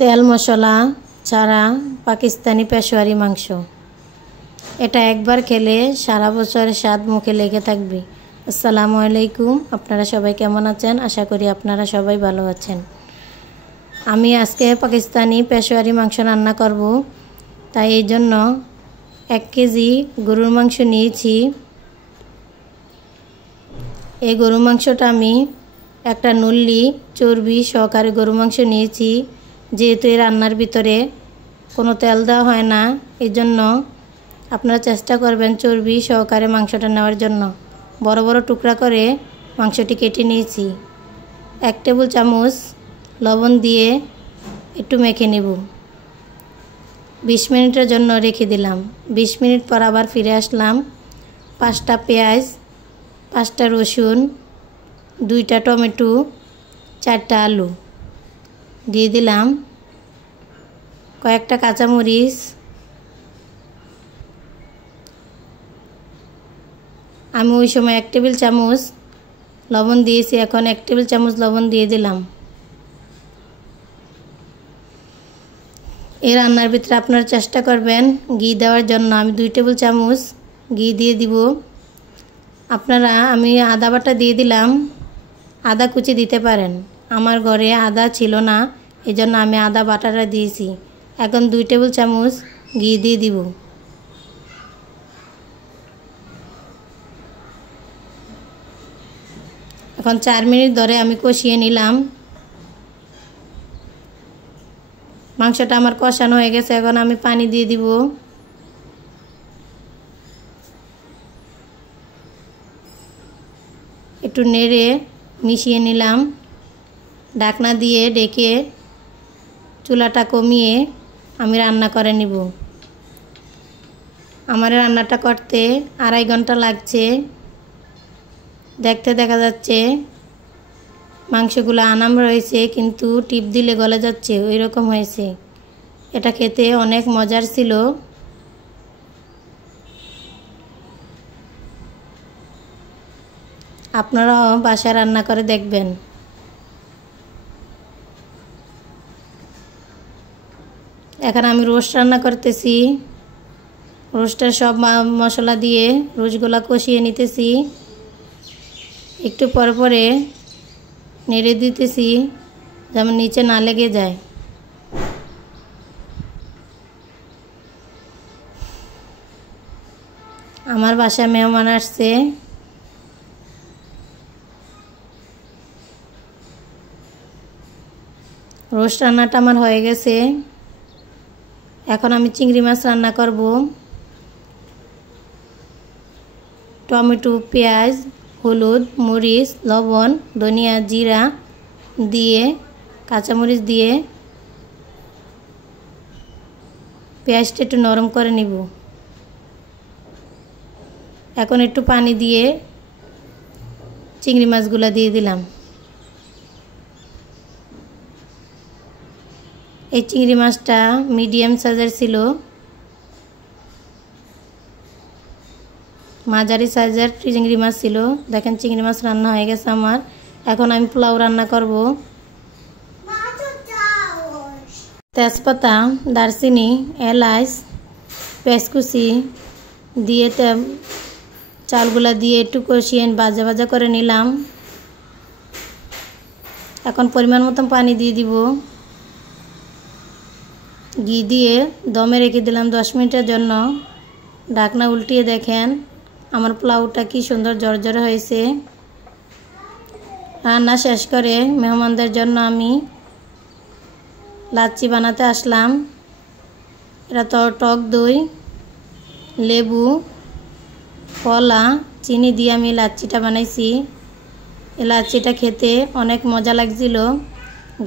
তেল মশলা ছাড়া পাকিস্তানি পেশোয়ারি মাংস। এটা একবার খেলে সারা বছরের স্বাদ মুখে লেগে থাকবে। আসসালামু আলাইকুম, আপনারা সবাই কেমন আছেন? আশা করি আপনারা সবাই ভালো আছেন। আমি আজকে পাকিস্তানি পেশোয়ারি মাংস রান্না করব। তাই এই জন্য 1 কেজি গরুর মাংস নিয়েছি। এই গরুর মাংসটা আমি একটা নল্লি চর্বি সহকারে গরুর মাংস নিয়েছি। যেহেতু এই রান্নার ভিতরে কোনো তেল দেওয়া হয় না, এই জন্য আপনারা চেষ্টা করবেন চর্বি সহকারে মাংসটা নেওয়ার জন্য। বড় বড় টুকরা করে মাংসটি কেটে নিয়েছি। 1 টেবিল চামচ লবণ দিয়ে একটু মেখে নেব। 20 মিনিটের জন্য রেখে দিলাম। 20 মিনিট পর আবার ফিরে আসলাম। 5টা পেঁয়াজ, 5টা রসুন, 2টা টমেটো, 4টা আলু দিয়ে দিলাম। কয়েকটা কাঁচামরিচ, আমি ওই সময় 1 টেবিল চামচ লবণ দিয়েছি, এখন 1 টেবিল চামচ লবণ দিয়ে দিলাম। এই রান্নার ভিতরে আপনারা চেষ্টা করবেন ঘি দেওয়ার জন্য। আমি 2 টেবিল চামচ ঘি দিয়ে দিব। আপনারা আমি আদা বাটা দিয়ে দিলাম। আদা কুচি দিতে পারেন, আমার ঘরে আদা ছিল না, এই জন্য আমি আদা বাটাটা দিয়েছি। এখন 2 টেবিল চামচ ঘি দিয়ে দিব। এখন 4 মিনিট ধরে আমি কষিয়ে নিলাম। মাংসটা আমার কষানো হয়ে গেছে, এখন আমি পানি দিয়ে দিব। একটু নেড়ে মিশিয়ে নিলাম। ঢাকনা দিয়ে ঢেকে চুলাটা কমিয়ে আমি রান্না করে নিব। আমার রান্নাটা করতে 2.5 ঘন্টা লাগছে। দেখতে দেখা যাচ্ছে মাংসগুলো আনাম রয়েছে, কিন্তু টিপ দিলে গলে যাচ্ছে, ওই রকম হয়েছে। এটা খেতে অনেক মজার ছিল। আপনারাও বাসায় রান্না করে দেখবেন। এখন আমি রোস্ট রান্না করতেছি। রোস্টের সব মশলা দিয়ে রোস্টগুলা কষিয়ে নিতেছি। একটু পর পরে নেড়ে দিতেছি যেমন নিচে না লেগে যায়। আমার বাসায় মেহমান আসছে। রোস্ট রান্নাটা আমার হয়ে গেছে। এখন আমি চিংড়ি মাছ রান্না করব। টমেটো, পেঁয়াজ, হলুদ, মরিচ, লবণ, ধনিয়া, জিরা দিয়ে কাঁচামরিচ দিয়ে পেঁয়াজটা একটু নরম করে নিব। এখন একটু পানি দিয়ে চিংড়ি মাছগুলো দিয়ে দিলাম। এই চিংড়ি মাছটা মিডিয়াম সাইজের ছিল, মাঝারি সাইজের চিংড়ি মাছ ছিল। দেখেন চিংড়ি মাছ রান্না হয়ে গেছে আমার। এখন আমি পোলাও রান্না করব। তেজপাতা, দারচিনি, এলাচ, পেঁয়াজ কুচি দিয়ে চালগুলা দিয়ে একটু কষিয়ে ভাজা ভাজা করে নিলাম। এখন পরিমাণ মতন পানি দিয়ে দিব। ঘি দিয়ে দমে রেখে দিলাম 10 মিনিটের জন্য। ঢাকনা উল্টিয়ে দেখেন আমার পোলাওটা কি সুন্দর ঝরঝরে হয়েছে। রান্না শেষ করে মেহমানদের জন্য আমি লাচ্ছি বানাতে আসলাম। এটা তো টক দই, লেবু, কলা, চিনি দিয়ে আমি লাচ্ছিটা বানাইছি। এই লাচ্ছিটা খেতে অনেক মজা লাগছিল,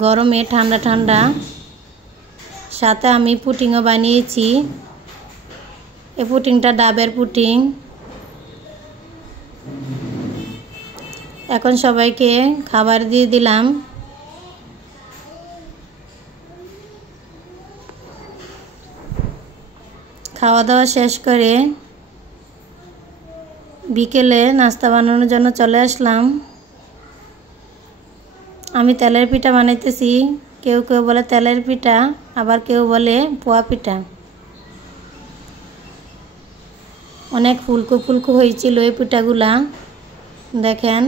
গরমে ঠান্ডা ঠান্ডা। সাথে আমি পুডিংও বানিয়েছি। এই পুডিংটা ডাবের পুডিং। এখন সবাইকে খাবার দিয়ে দিলাম। খাওয়া দাওয়া শেষ করে বিকেলে নাস্তা বানানোর জন্য চলে আসলাম। আমি তেলের পিঠা বানাইতেছি। কেউ কেউ বলে তেলের পিঠা, আবার কেউ বলে পোয়া পিঠা। অনেক ফুলকো ফুলকো হয়েছিল এই পিঠাগুলা। দেখেন,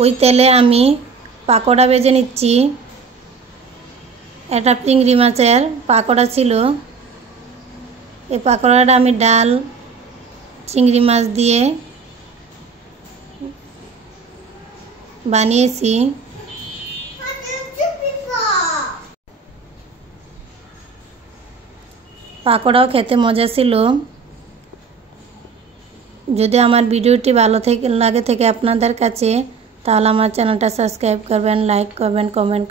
ওই তেলে আমি পাকোড়া ভেজে নিচ্ছি। এটা চিংড়ি মাছের পাকোড়া ছিল। এই পাকোড়াটা আমি ডাল, চিংড়ি মাছ দিয়ে বানিয়েছি। পাকোড়াও খেতে মজা ছিল। যদি আমার ভিডিওটি ভালো লাগে আপনাদের কাছে, তাহলে আমার চ্যানেলটা সাবস্ক্রাইব করবেন, লাইক করবেন, কমেন্ট